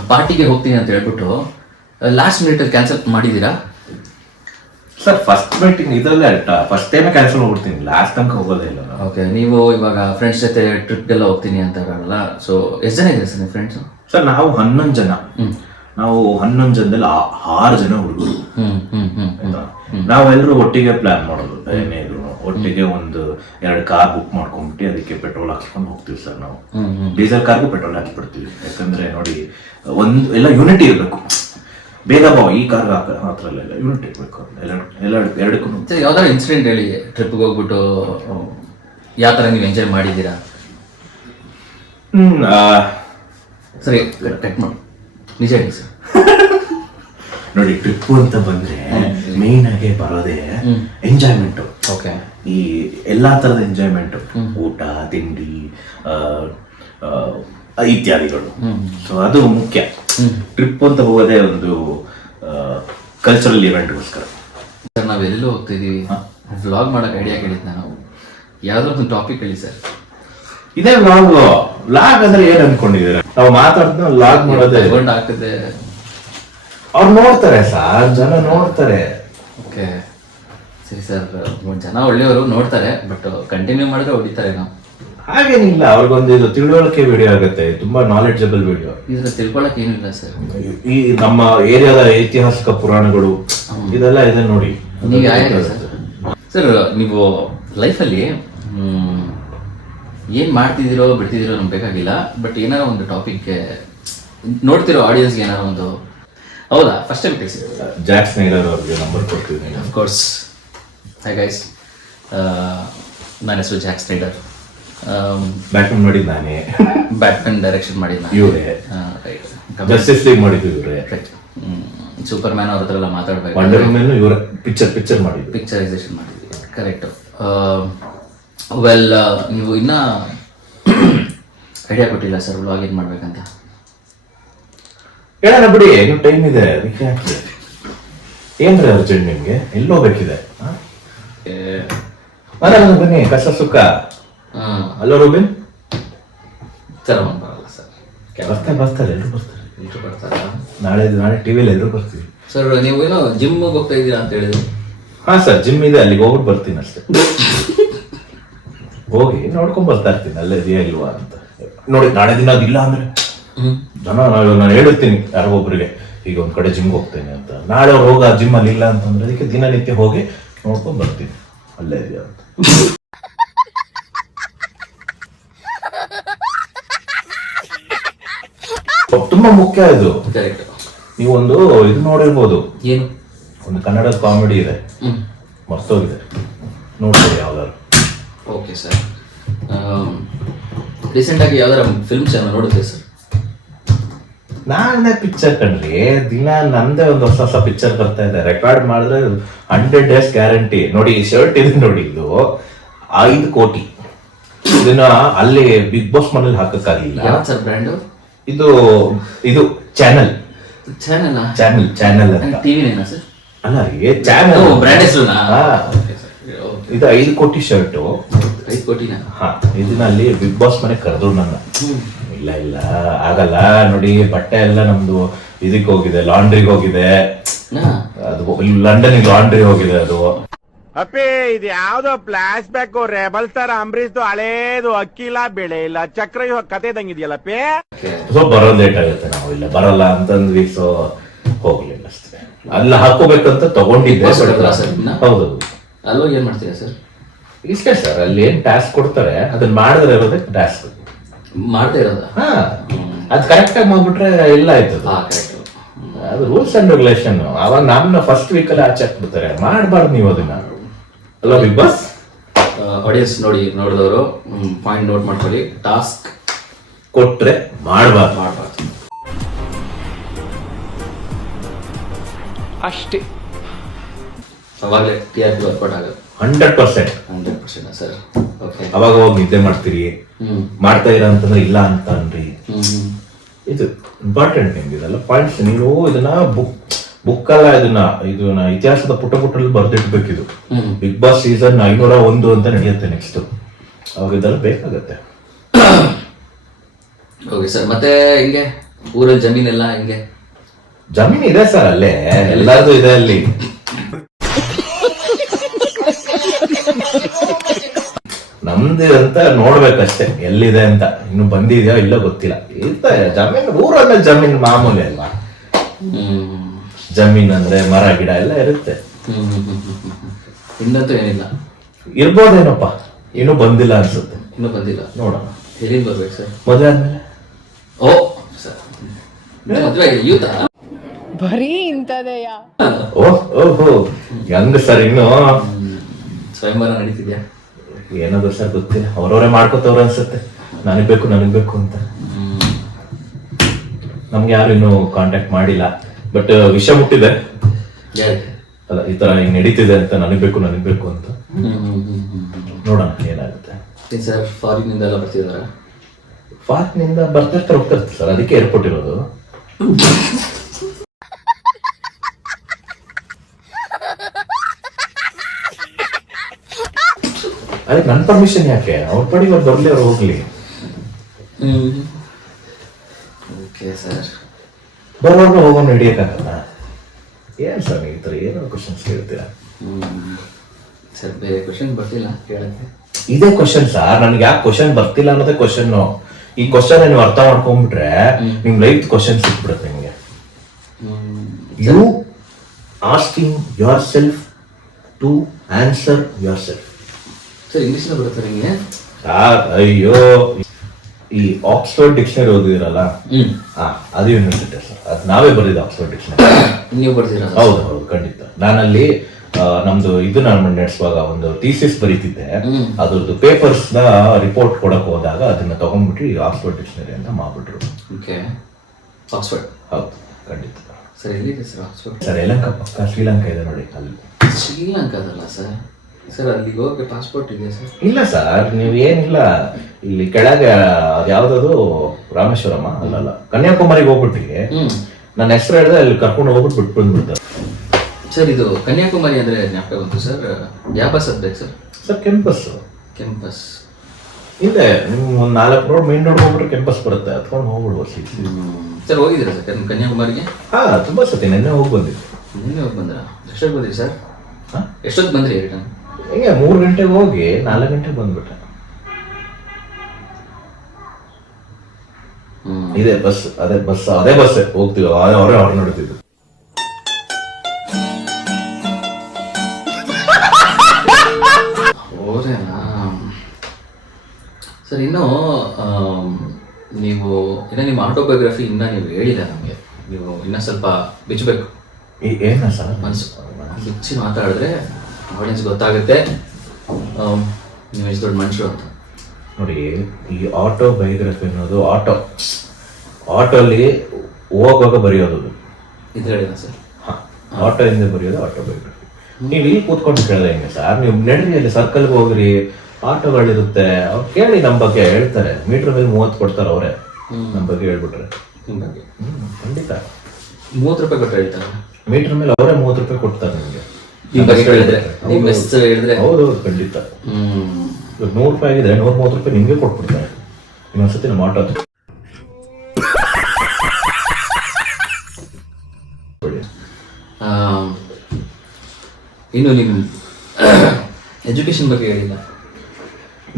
Speaker 1: ಪಾರ್ಟಿಗೆ ಹೋಗ್ತೀನಿ ಅಂತ ಹೇಳ್ಬಿಟ್ಟು ಲಾಸ್ಟ್ ಮಿನಿಟಲ್ಲಿ ಕ್ಯಾನ್ಸಲ್ ಮಾಡಿದ್ದೀರಾ?
Speaker 2: ಸರ್ ಫಸ್ಟ್ ಮೀಟಿಂಗ್ ಇದರಲ್ಲೇ ಫಸ್ಟ್ ಟೈಮ್ ಕ್ಯಾನ್ಸಲ್ ಮಾಡ್ತೀನಿ ಲಾಸ್ಟ್ ತನಕ ಹೋಗೋದೇ ಇಲ್ಲ ನಾನು.
Speaker 1: ಓಕೆ ನೀವು ಇವಾಗ ಫ್ರೆಂಡ್ಸ್ ಜೊತೆ ಟ್ರಿಪ್ಗೆಲ್ಲ ಹೋಗ್ತೀನಿ ಅಂತ ಹೇಳಲ್ಲ ಸೊ ಎಷ್ಟು ಜನ ಇದ್ದಾರೆ ಸರ್ ನಿಮ್ಮ ಫ್ರೆಂಡ್ಸು
Speaker 2: ಸರ್ ನಾವು ಹನ್ನೊಂದು ಜನ. ನಾವು ಹನ್ನೊಂದು ಜನದಲ್ಲಿ ಆ- ಆರು ಜನ ಹುಡುಗರು.
Speaker 1: ಹ್ಞೂ ಹ್ಞೂ ಹ್ಞೂ
Speaker 2: ಆಯ್ತಾ? ನಾವೆಲ್ಲರೂ ಒಟ್ಟಿಗೆ ಪ್ಲಾನ್ ಮಾಡೋದು ಏನೇನು ಒಟ್ಟಿಗೆ ಒಂದು ಎರಡು ಕಾರ್ ಬುಕ್ ಮಾಡ್ಕೊಂಡ್ಬಿಟ್ಟು ಅದಕ್ಕೆ ಪೆಟ್ರೋಲ್ ಹಾಕ್ಸ್ಕೊಂಡು ಹೋಗ್ತೀವಿ ಸರ್ ನಾವು. ಡೀಸೆಲ್ ಕಾರ್ಗೂ ಪೆಟ್ರೋಲ್ ಹಾಕ್ಬಿಡ್ತೀವಿ. ಯಾಕಂದ್ರೆ ನೋಡಿ ಒಂದು ಎಲ್ಲ ಯೂನಿಟಿ ಇರಬೇಕು. ಬೇಗ ಭಾವ ಈ ಕಾರ್ ಹಾಕ ಹತ್ರ ಎಲ್ಲ ಯೂನಿಟ್ ಇರಬೇಕು ಎಲ್ಲ ಎಲ್ಲ ಎರಡಕ್ಕೂ.
Speaker 1: ಯಾವ್ದಾದ್ರು ಇನ್ಸಿಡೆಂಟ್ ಹೇಳಿ ಟ್ರಿಪ್ಗೆ ಹೋಗ್ಬಿಟ್ಟು ಯಾವ ಥರ ನೀವು ಎಂಜಾಯ್ ಮಾಡಿದ್ದೀರಾ? ಸರಿ ಕಟ್ ಮಾಡಿ. ನಿಜ ಹೇಳಿ ಸರ್.
Speaker 2: ನೋಡಿ ಟ್ರಿಪ್ ಅಂತ ಬಂದ್ರೆ ಮೇನ್ ಆಗಿ ಬರೋದೇ ಎಂಜಾಯ್ಮೆಂಟ್
Speaker 1: ಓಕೆ.
Speaker 2: ಈ ಎಲ್ಲಾ ತರದ ಎಂಜಾಯ್ಮೆಂಟ್ ಊಟ ತಿಂಡಿ ಇತ್ಯಾದಿಗಳು. ಸೊ ಅದು ಮುಖ್ಯ. ಟ್ರಿಪ್ ಅಂತ ಹೋಗೋದೇ ಒಂದು ಕಲ್ಚರಲ್ ಇವೆಂಟ್ಗೋಸ್ಕರ
Speaker 1: ಸರ್ ನಾವು ಹೋಗ್ತಿದ್ದೀವಿ ವ್ಲಾಗ್ ಮಾಡೋಕೆ ಐಡಿಯಾ ಕೇಳಿದ್ದೆ ನಾವು. ಯಾವ್ದಾದ್ರು ಒಂದು ಟಾಪಿಕ್ ಹೇಳಿ ಸರ್.
Speaker 2: ಇದೇ ವ್ಲಾಗ್ ವ್ಲಾಗ್ ಅಂದ್ರೆ ಏನ್ ಅನ್ಕೊಂಡಿದ್ದೀರಾ? ನಾವು ಮಾತಾಡ್ತಾ ವ್ಲಾಗ್ ಮಾಡೋದೇ.
Speaker 1: ಹಾಕಿದೆ.
Speaker 2: ಅವ್ರು ನೋಡ್ತಾರೆ ಸರ್ ಜನ ನೋಡ್ತಾರೆ.
Speaker 1: ಓಕೆ. ಸರಿ ಸರ್ ಜನ ಒಳ್ಳೆಯವರು ನೋಡ್ತಾರೆ ಬಟ್ ಕಂಟಿನ್ಯೂ ಮಾಡಿದ್ರೆ ಹೊಡಿತಾರೆ ನಾವು
Speaker 2: ಹಾಗೇನಿಲ್ಲ ಅವ್ರಿಗೊಂದು ಇದು ತಿಳುವಳಿಕೆ ವಿಡಿಯೋ ಆಗುತ್ತೆ ತುಂಬಾ ನಾಲೆಡ್ಜಬಲ್ ವಿಡಿಯೋ
Speaker 1: ಇದ್ರ ತಿಳ್ಕೊಳಕ್ ಏನಿಲ್ಲ ಸರ್.
Speaker 2: ಈ ನಮ್ಮ ಏರಿಯಾದ ಐತಿಹಾಸಿಕ ಪುರಾಣಗಳು ಇದೆಲ್ಲ ಇದೆ ನೋಡಿ.
Speaker 1: ನೀವು ಸರ್? ನೀವು ಲೈಫಲ್ಲಿ ಏನ್ ಮಾಡ್ತಿದ್ದೀರೋ ಬಿಡ್ತಿದ್ದೀರೋ ನಮ್ಗೆ ಬೇಕಾಗಿಲ್ಲ ಬಟ್ ಏನಾರ ಒಂದು ಟಾಪಿಕ್ಗೆ ನೋಡ್ತಿರೋ ಆಡಿಯನ್ಸ್ಗೆ ಏನಾರ ಒಂದು ಹೌದಾ? ಫಸ್ಟ್ ಟೈಮ್ ತಿಳಿಸಿ
Speaker 2: ಜಾಕ್ ಸ್ನೈಡರ್ ಅವ್ರಿಗೆ ನಂಬರ್ ಕೊಡ್ತಿದ್ದೀನಿ.
Speaker 1: ಕೋರ್ಸ್ ಹೈ ಗೈಸ್ ನನ್ನ ಹೆಸರು ಜಾಕ್ ಸ್ನೈಡರ್
Speaker 2: ಬ್ಯಾಟ್ಮನ್ ಮಾಡಿದ್ದು ನಾನೇ.
Speaker 1: ಬ್ಯಾಟ್ಮನ್ ಡೈರೆಕ್ಷನ್ ಮಾಡಿದ್ದು
Speaker 2: ಇವರೇ. ಜಸ್ಟಿಸ್ ಲೀಗ್ ಮಾಡಿದ್ದು ಇವರೇ.
Speaker 1: ಸೂಪರ್ ಮ್ಯಾನ್ ಅವ್ರ ಹತ್ರ ಎಲ್ಲ ಮಾತಾಡ್ಬೇಕು.
Speaker 2: ವಂಡರ್ ವುಮೆನ್ ಇವರ. ಪಿಕ್ಚರ್ ಪಿಕ್ಚರ್ ಮಾಡಿದ್ದು.
Speaker 1: ಪಿಕ್ಚರೈಸೇಷನ್ ಮಾಡಿದ್ವಿ. ಕರೆಕ್ಟ್ ವೆಲ್ ನೀವು ಇನ್ನ ಐಡಿಯಾ ಕೊಟ್ಟಿಲ್ಲ ಸರ್ ವ್ಲಾಗ್ ಏನು ಮಾಡ್ಬೇಕಂತ?
Speaker 2: ಹೇಳೋಣ ಬಿಡಿ ಇನ್ನು ಟೈಮ್ ಇದೆ ಅದಕ್ಕೆ ಯಾಕೆ ಏನ್ರಿ ಅರ್ಜೆಂಟ್ ನಿಮ್ಗೆ? ಎಲ್ಲೋ ಬೇಕಿದೆ ಬನ್ನಿ ಕಸ ಸುಖ ಅಲ್ಲೋ ರೂಬಿನ್?
Speaker 1: ಸರ್ ಅವ್ನು ಬರಲ್ಲ ಸರ್.
Speaker 2: ಬರ್ತಾರೆ ಬರ್ತಾರೆ ಎಲ್ಲರೂ ಬರ್ತಾರೆ.
Speaker 1: ಎಲ್ಲರೂ ಬರ್ತಾರ?
Speaker 2: ನಾಳೆ ನಾಳೆ ಟಿವಿಯಲ್ಲಿ ಎಲ್ಲರೂ ಬರ್ತೀವಿ.
Speaker 1: ಸರ್ ನೀವು ಏನೋ ಜಿಮ್ ಹೋಗ್ತಾ ಇದ್ದೀರಾ ಅಂತ ಹೇಳಿದ್ರು.
Speaker 2: ಹಾ ಸರ್ ಜಿಮ್ ಇದೆ ಅಲ್ಲಿಗೆ ಹೋಗ್ಬಿಟ್ಟು ಬರ್ತೀನಿ ಅಷ್ಟೇ. ಹೋಗಿ ನೋಡ್ಕೊಂಡ್ ಬರ್ತಾ ಇರ್ತೀನಿ ಅಲ್ಲೇ ಇದೆಯಾ ಇಲ್ವಾ ಅಂತ. ನೋಡಿ ನಾಳೆ ದಿನ ಅದಿಲ್ಲ ಅಂದ್ರೆ. ನಾನು ನಾನು ಹೇಳಿರ್ತೀನಿ ಯಾರೋ ಒಬ್ರಿಗೆ ಈಗ ಒಂದು ಕಡೆ ಜಿಮ್ಗೆ ಹೋಗ್ತೇನೆ ಅಂತ. ನಾಳೆ ಅವ್ರು ಹೋಗ ಜಿಮ್ ಅಲ್ಲಿ ಇಲ್ಲ ಅಂತಂದ್ರೆ ಅದಕ್ಕೆ ದಿನನಿತ್ಯ ಹೋಗಿ ನೋಡ್ಕೊಂಡ್ ಬರ್ತೀನಿ. ಅಲ್ಲೇ ಇದೆಯಾ ಅಂತ. ತುಂಬಾ ಮುಖ್ಯ ಇದು. ನೀವೊಂದು ಇದು ನೋಡಿರ್ಬೋದು.
Speaker 1: ಏನು?
Speaker 2: ಒಂದು ಕನ್ನಡದ ಕಾಮಿಡಿ ಇದೆ. ಮರ್ತೋಗಿದೆ. ನೋಡ್ತೀವಿ ಯಾವ್ದಾದ್ರು.
Speaker 1: ಓಕೆ ಸರ್ ರೀಸೆಂಟಾಗಿ ಯಾವ್ದಾರ ಫಿಲ್ಮ್ಸ್ ಏನೋ ನೋಡಿದ್ರಿ ಸರ್
Speaker 2: ನಾನೇ ಪಿಕ್ಚರ್ ಕಣ್ರಿ. ದಿನ ನಂದೇ ಒಂದು ಹೊಸ ಹೊಸ ಪಿಕ್ಚರ್ ಬರ್ತಾ ಇದೆ. ರೆಕಾರ್ಡ್ ಮಾಡಿದ್ರೆ ಹಂಡ್ರೆಡ್ ಡೇಸ್ ಗ್ಯಾರಂಟಿ ನೋಡಿ ಶರ್ಟ್ ಇದು ನೋಡಿ ಇದು. ಐದು ಕೋಟಿ. ಇದನ್ನ ಅಲ್ಲಿ ಬಿಗ್ ಬಾಸ್ ಮನೇಲಿ ಹಾಕಕ್ಕಾಗಿಲ್ಲ
Speaker 1: ಸರ್ ಬ್ರ್ಯಾಂಡು
Speaker 2: ಇದು ಇದು ಚಾನಲ್
Speaker 1: ಚಾನಲ್
Speaker 2: ಚಾನಲ್ ಚಾನಲ್ ಅಂತ.
Speaker 1: ಟಿವಿನೇನಾ ಸರ್
Speaker 2: ಅಲ್ಲ ಏ ಚಾನಲ್
Speaker 1: ಬ್ರ್ಯಾಂಡ್ ಹೆಸರುನಾ?
Speaker 2: ಇದು ಐದು ಕೋಟಿ ಶರ್ಟು
Speaker 1: ಐದು ಕೋಟಿನ?
Speaker 2: ಹಾ ಇದನ್ನ ಅಲ್ಲಿ ಬಿಗ್ ಬಾಸ್ ಮನೆ ಕರೆದ್ರು ನನ್ನ. ಇಲ್ಲ ಇಲ್ಲ ಆಗಲ್ಲ ನೋಡಿ ಬಟ್ಟೆ ಎಲ್ಲ ನಮ್ದು ಇದಕ್ಕೆ ಹೋಗಿದೆ ಲಾಂಡ್ರಿಗೆ ಹೋಗಿದೆ. ಅದು ಲಂಡನ್ ಲಾಂಡ್ರಿ ಹೋಗಿದೆ ಅದು.
Speaker 5: ಅಪ್ಪಿ ಇದು ಯಾವ್ದೋ ಫ್ಲಾಶ್ ಬ್ಯಾಕ್ ರೆಬಲ್ ಸ್ಟಾರ್ ಅಂಬರೀಶ್ದು ಹಳೇದು ಅಕ್ಕಿಲ್ಲ ಬೆಳೆ ಇಲ್ಲ ಚಕ್ರ ಇವಾಗ ಕತೆ ಇದಂಗಿದೆಯಲ್ಲಪ್ಪಿ
Speaker 2: ಸೊ ಬರೋದು ಲೇಟ್ ಆಗುತ್ತೆ ನಾವು ಇಲ್ಲ ಬರಲ್ಲ ಅಂತಂದ್ವಿ ಸೊ ಹೋಗ್ಲಿಲ್ಲ ಅಷ್ಟೇ. ಅಲ್ಲಿ ಹಾಕೋಬೇಕಂತ ತಗೊಂಡಿದ್ದೆ? ಹೌದು.
Speaker 1: ಅಲ್ಲೋ ಏನ್ ಮಾಡ್ತೀರಾ ಸರ್
Speaker 2: ಇಷ್ಟೇ ಸರ್ ಅಲ್ಲಿ ಏನ್ ಟಾಸ್ಕ್ ಕೊಡ್ತಾರೆ ಅದನ್ನ ಮಾಡಿದ್ರೆ ಇರೋದೇ ಟಾಸ್ಕ್
Speaker 1: ಮಾಡ್ತಾ ಇರೋದು?
Speaker 2: ಹಾ ಅದು ಕರೆಕ್ಟ್ ಆಗಿ ಮಾಡ್ಬಿಟ್ರೆ ಇಲ್ಲ ಆಯ್ತು
Speaker 1: ಹಾ ಕರೆಕ್ಟ್
Speaker 2: ಅದು ರೂಲ್ಸ್ ಅಂಡ್ ರೆಗ್ಯುಲೇಷನ್ ಅವಾಗ ನಮ್ಮನ್ನ ಫಸ್ಟ್ ವೀಕ್ ಅಲ್ಲಿ ಆಚೆ ಹಾಕ್ಬಿಡ್ತಾರೆ. ಮಾಡಬಾರ್ದು ನೀವು ಅದನ್ನ. ಅಲ್ಲ ಬಿಗ್ ಬಾಸ್
Speaker 1: ಆಡಿಯನ್ಸ್ ನೋಡಿ ನೋಡಿದವರು ಪಾಯಿಂಟ್ ನೋಟ್ ಮಾಡ್ಕೊಳ್ಳಿ. ಟಾಸ್ಕ್
Speaker 2: ಕೊಟ್ರೆ ಮಾಡಬಾರ್ದು.
Speaker 1: ಮಾಡಬಾರ್ದು.
Speaker 4: ಅಷ್ಟೇ.
Speaker 1: ಅವಾಗಲೇ ಟಿ ಆರ್ ಪಿ ವರ್ಕೌಟ್ ಆಗೋದು
Speaker 2: hundred percent.
Speaker 1: Hundred percent sir? Okay
Speaker 2: ಅವಾಗ ಹೋಗಿ ನಿದ್ದೆ ಮಾಡ್ತೀರಿ. ಮಾಡ್ತಾ ಇರ ಅಂತಂದ್ರೆ ಇಲ್ಲ ಅಂತ ಅನ್ರಿ ಇದು ಇಂಪಾರ್ಟೆಂಟ್ ನಿಮ್ಗೆ ಇದೆಲ್ಲ. ಪಾಯಿಂಟ್ಸ್ ನೀವು ಇದನ್ನ ಬುಕ್ ಬುಕ್ ಅಲ್ಲ ಇದನ್ನ ಇದನ್ನ ಇತಿಹಾಸದ ಪುಟ ಪುಟ್ಟಲ್ಲಿ ಬರ್ದಿಟ್ಬೇಕಿದು.
Speaker 1: ಇದು
Speaker 2: ಬಿಗ್ ಬಾಸ್ ಸೀಸನ್ ಐನೂರ ಒಂದು ಅಂತ ನಡೆಯುತ್ತೆ ನೆಕ್ಸ್ಟ್ ಅವಾಗ ಇದೆಲ್ಲ ಬೇಕಾಗತ್ತೆ.
Speaker 1: ಓಕೆ ಸರ್ ಮತ್ತೆ ಹಿಂಗೆ? ಊರ ಜಮೀನೆಲ್ಲ ಹಿಂಗೆ?
Speaker 2: ಜಮೀನ್ ಇದೆ ಸರ್ ಅಲ್ಲೇ. ಎಲ್ಲಾರ್ದು ಇದೆ ಅಲ್ಲಿ. ನಮ್ದು ಅಂತ ನೋಡ್ಬೇಕಷ್ಟೇ. ಎಲ್ಲಿದೆ ಅಂತ. ಇನ್ನು ಬಂದಿದೆಯೋ ಇಲ್ಲೋ ಗೊತ್ತಿಲ್ಲ. ಇರ್ತಾರೆ ಜಮೀನ್ ಊರಲ್ಲ ಜಮೀನ್ ಮಾಮೂಲಿ ಅಲ್ಲ
Speaker 1: ಹ್ಮ್
Speaker 2: ಜಮೀನ್ ಅಂದ್ರೆ ಮರ ಗಿಡ ಎಲ್ಲ ಇರುತ್ತೆ.
Speaker 1: ಇನ್ನಂತೂ ಏನಿಲ್ಲ.
Speaker 2: ಇರ್ಬೋದೇನಪ್ಪ? ಇನ್ನು ಬಂದಿಲ್ಲ ಅನ್ಸುತ್ತೆ.
Speaker 1: ಇನ್ನು ಬಂದಿಲ್ಲ.
Speaker 2: ನೋಡೋಣ.
Speaker 1: ಎಲ್ಲಿಂದ ಬರ್ಬೇಕು ಸರ್?
Speaker 2: ಮದುವೆ ಆದ್ಮೇಲೆ?
Speaker 1: Oh sir. ಮದುವೆ ಯೂತ?
Speaker 4: ಬರೀ ಇಂಥದೆಯಾ?
Speaker 2: ಓಹ್ ಓಹೋ. ಹೆಂಗ್ ಸರ್ ಇನ್ನು
Speaker 1: ಸ್ವಯಂವರ ನಡೀತಿದ್ಯಾ?
Speaker 2: ಏನದು ಸರ್ ಗೊತ್ತಿಲ್ಲ ಅವ್ರವರೇ ಮಾಡ್ಕೋತವ್ರ ಅನ್ಸುತ್ತೆ. ನನಗ್ ಬೇಕು ನನಗ್ ಬೇಕು ಅಂತ. ನಮ್ಗೆ ಯಾರು ಇನ್ನು ಕಾಂಟ್ಯಾಕ್ಟ್ ಮಾಡಿಲ್ಲ. ಬಟ್ ವಿಷಯ ಮುಟ್ಟಿದೆ ಅಲ್ಲ ಈ ತರ ಹಿಂಗ್ ನಡೀತಿದೆ ಅಂತ ನನಗ್ ಬೇಕು ನನಗ್ ಬೇಕು ಅಂತ. ನೋಡೋಣ ಏನಾಗುತ್ತೆ.
Speaker 1: ಏನ್ ಸರ್ ಇಂದ ಎಲ್ಲ ಬರ್ತಿದಾರ?
Speaker 2: ಫಾತ್ನಿಂದ ಬರ್ತಿರ್ತಾರೆ ಹೋಗ್ತಿರ್ತಾರೆ ಸರ್. ಅದಕ್ಕೆ ಏರ್ಪೋರ್ಟ್ ಇರೋದು. ಅದಕ್ಕೆ ನನ್ನ ಪರ್ಮಿಷನ್ ಯಾಕೆ? ಅವ್ರ ಪಡಿ ಅವ್ರು ಬರಲಿ ಅವ್ರು ಹೋಗ್ಲಿ.
Speaker 1: ಓಕೆ ಸರ್
Speaker 2: ಬರೋರ್ನ ಹೋಗೋಣ ಹಿಡಿಯಕ್ಕಾಗಲ್ಲ? ಏನ್ ಸರ್ ಈ ಥರ ಏನೋ ಕ್ವಶನ್ಸ್ ಕೇಳ್ತೀರಾ?
Speaker 1: ಸರ್ ಬೇರೆ ಕ್ವಶನ್ ಬರ್ತಿಲ್ಲ ಕೇಳಕ್ಕೆ.
Speaker 2: ಇದೇ ಕ್ವಶನ್ ಸರ್ ನನಗೆ ಯಾಕೆ ಕ್ವಶನ್ ಬರ್ತಿಲ್ಲ ಅನ್ನೋದೇ ಕ್ವಶನ್ ಈ ಕ್ವಶನ್ ನೀವು ಅರ್ಥ ಮಾಡ್ಕೊಂಡ್ಬಿಟ್ರೆ ನಿಮ್ ಲೈಫ್ ಕ್ವಶನ್ ಸಿಕ್ಬಿಡುತ್ತೆ ನಿಮಗೆ. You asking yourself to answer yourself
Speaker 1: sir ಇಂಗ್ಲೀಷ್ನ ಬರುತ್ತೆ ನಿಮಗೆ?
Speaker 2: ಅಯ್ಯೋ ಈ ಆಕ್ಸ್ಫರ್ಡ್ ಡಿಕ್ಷನರಿ ಓದಿದಿರಲ್ಲ ಹಾ ಅದು ಯೂನಿವರ್ಸಿಟಿ ಸರ್ ಅದು ನಾವೇ ಬರೀದು ಆಕ್ಸ್ಫರ್ಡ್ ಡಿಕ್ಷನರಿ
Speaker 1: ನೀವು ಬರ್ತೀರಾ
Speaker 2: ಹೌದು ಹೌದು ಖಂಡಿತ. ನಾನಲ್ಲಿ ನಮ್ದು ಇದು ನಾನು ನಡೆಸುವಾಗ ಒಂದು ಥೀಸಿಸ್ ಬರೀತಿದ್ದೆ. ಅದ್ರದ್ದು ಪೇಪರ್ಸ್ನ ರಿಪೋರ್ಟ್ ಕೊಡಕ್ ಹೋದಾಗ ಅದನ್ನ ತಗೊಂಡ್ಬಿಟ್ಟು ಈ ಆಕ್ಸ್ಫರ್ಡ್ ಡಿಕ್ಷನರಿ ಅಂತ ಮಾಡ್ಬಿಟ್ರು.
Speaker 1: ಓಕೆ ಆಕ್ಸ್ಫರ್ಡ್
Speaker 2: ಹೌದು ಖಂಡಿತ.
Speaker 1: ಸರ್ ಎಲ್ಲಿದೆ ಸರ್ ಆಕ್ಸ್ಫರ್ಡ್
Speaker 2: ಸರ್ ಯಲಂಕ ಪಕ್ಕ ಶ್ರೀಲಂಕಾ ಇದೆ ನೋಡಿ ಅಲ್ಲಿ.
Speaker 1: ಶ್ರೀಲಂಕಾದಲ್ಲ ಸರ್ ಸರ್ ಅಲ್ಲಿಗೆ ಹೋಗಕ್ಕೆ ಪಾಸ್ಪೋರ್ಟ್ ಇದೆ ಸರ್?
Speaker 2: ಇಲ್ಲ ಸರ್ ನೀವು ಏನಿಲ್ಲ ಇಲ್ಲಿ ಕೆಳಗೆ ಅದ್ಯಾವ್ದದು ರಾಮೇಶ್ವರಮ್ಮ? ಅಲ್ಲಲ್ಲ ಕನ್ಯಾಕುಮಾರಿಗೆ ಹೋಗ್ಬಿಟ್ಟು
Speaker 1: ಹ್ಮ್.
Speaker 2: ನನ್ನ ಹೆಸರು ಹೇಳಿದ್ರೆ ಅಲ್ಲಿ ಕರ್ಕೊಂಡು ಹೋಗ್ಬಿಟ್ಟು ಬಿಟ್ಟು ಬಂದ್ಬಿಡ್ತಾರೆ.
Speaker 1: ಸರ್ ಇದು ಕನ್ಯಾಕುಮಾರಿ ಅಂದ್ರೆ ಜ್ಞಾಪಕ ಬಂತು ಸರ್. ಯಾವ ಬಸ್ ಹತ್ಬೇಕು ಸರ್?
Speaker 2: ಸರ್ ಕೆಂಪಸ್
Speaker 1: ಕೆಂಪಸ್.
Speaker 2: ಇಲ್ಲೇ ನೀವು ಒಂದು ನಾಲ್ಕು ರೋಡ್ ಮೇನ್ ರೋಡ್ ಹೋಗ್ಬಿಟ್ರೆ ಕೆಂಪಸ್ ಬರುತ್ತೆ. ಹತ್ಕೊಂಡು ಹೋಗ್ಬಿಡ್ಬೋದು ಸೀಟ್
Speaker 1: ಸರ್ ಹೋಗಿದ್ದೀರಾ ಸರ್ ಕನ್- ಕನ್ಯಾಕುಮಾರಿಗೆ?
Speaker 2: ಹಾ ತುಂಬಾ ಸತಿ ನೆನ್ನೆ ಹೋಗಿ ಬಂದಿದ್ದೆ.
Speaker 1: ನಿನ್ನೆ ಹೋಗಿ ಬಂದ್ರ? ಎಷ್ಟೊತ್ತು ಬಂದ್ರಿ ಸರ್?
Speaker 2: ಹಾಂ?
Speaker 1: ಎಷ್ಟೊತ್ತು ಬಂದ್ರಿ ರಿಟರ್ನ್
Speaker 2: ಹಿಂಗೆ ಮೂರು ಗಂಟೆಗೆ ಹೋಗಿ ನಾಲ್ಕು ಗಂಟೆಗೆ ಬಂದ್ಬಿಟ್ಟೆ ಇದೆ ಬಸ್ ಅದೇ ಬಸ್ ಅದೇ ಬಸ್ ಹೋಗ್ತೀವಿ ಅವರೇ ಅವರೇ ನೋಡ್ತಿದ್ರು
Speaker 1: ಹೌದೇನಾ ಸರ್ ಇನ್ನು ನೀವು ಇನ್ನ ನಿಮ್ಮ ಆಟೋಬಯೋಗ್ರಫಿ ಇನ್ನ ನೀವು ಹೇಳಿಲ್ಲ ನಮಗೆ. ನೀವು ಇನ್ನ ಸ್ವಲ್ಪ ಬಿಚ್ಚಬೇಕು
Speaker 2: ಏನ ಸರ್?
Speaker 1: ಮನಸ್ಸು ಬಿಚ್ಚಿ ಮಾತಾಡಿದ್ರೆ ಆಡಿಯನ್ಸ್ ಗೊತ್ತಾಗುತ್ತೆ. ನೀವು ಎಷ್ಟು ದೊಡ್ಡ ಮನುಷ್ಯರು ಅಂತ.
Speaker 2: ನೋಡಿ ಈ ಆಟೋ ಬಯೋಗ್ರಫಿ ಅನ್ನೋದು ಆಟೋ ಆಟೋಲ್ಲಿ ಹೋಗುವಾಗ ಬರೆಯೋದು.
Speaker 1: ಇದು ಹೇಳಿಲ್ಲ ಸರ್.
Speaker 2: ಹಾಂ ಆಟೋ ಇಂದ ಬರೆಯೋದು ಆಟೋ ಬಯೋಗ್ರಫಿ ನೀವು ಇಲ್ಲಿ ಕೂತ್ಕೊಂಡು ಕೇಳಿದೆ ಹೆಂಗೆ ಸರ್? ನೀವು ನಡ್ರಿ ಅಲ್ಲಿ ಸರ್ಕಲ್ಗೆ ಹೋಗ್ರಿ ಆಟೋಗಳಿರುತ್ತೆ ಅವ್ರು ಕೇಳಿ ನಮ್ಮ ಬಗ್ಗೆ ಹೇಳ್ತಾರೆ. ಮೀಟ್ರ್ ಮೇಲೆ ಮೂವತ್ತು ಕೊಡ್ತಾರೆ ಅವರೇ. ನಮ್ಮ ಬಗ್ಗೆ ಹೇಳ್ಬಿಟ್ರೆ.
Speaker 1: ನಿಮ್ಮ ಬಗ್ಗೆ?
Speaker 2: ಖಂಡಿತ.
Speaker 1: ಮೂವತ್ತು ರೂಪಾಯಿ ಕೊಟ್ಟು ಹೇಳ್ತಾರೆ?
Speaker 2: ಮೀಟ್ರ್ ಮೇಲೆ ಅವರೇ ಮೂವತ್ತು ರೂಪಾಯಿ ಕೊಡ್ತಾರೆ ನಿಮಗೆ. ಹೌದು. ಖಂಡಿತ. ನೂರು ರೂಪಾಯಿ ಆಗಿದೆ ನೂರ ಮೂವತ್ತು ರೂಪಾಯಿ ನಿಮಗೆ ಕೊಟ್ಬಿಡ್ತಾರೆ. ಇನ್ನೊಂದ್ಸತಿ ನಮ್ಮ ಆಟೋ
Speaker 1: ಆಮ್, ಇನ್ನು ನಿಮ್ಮ ಎಜುಕೇಶನ್ ಬಗ್ಗೆ ಹೇಳಿಲ್ಲ.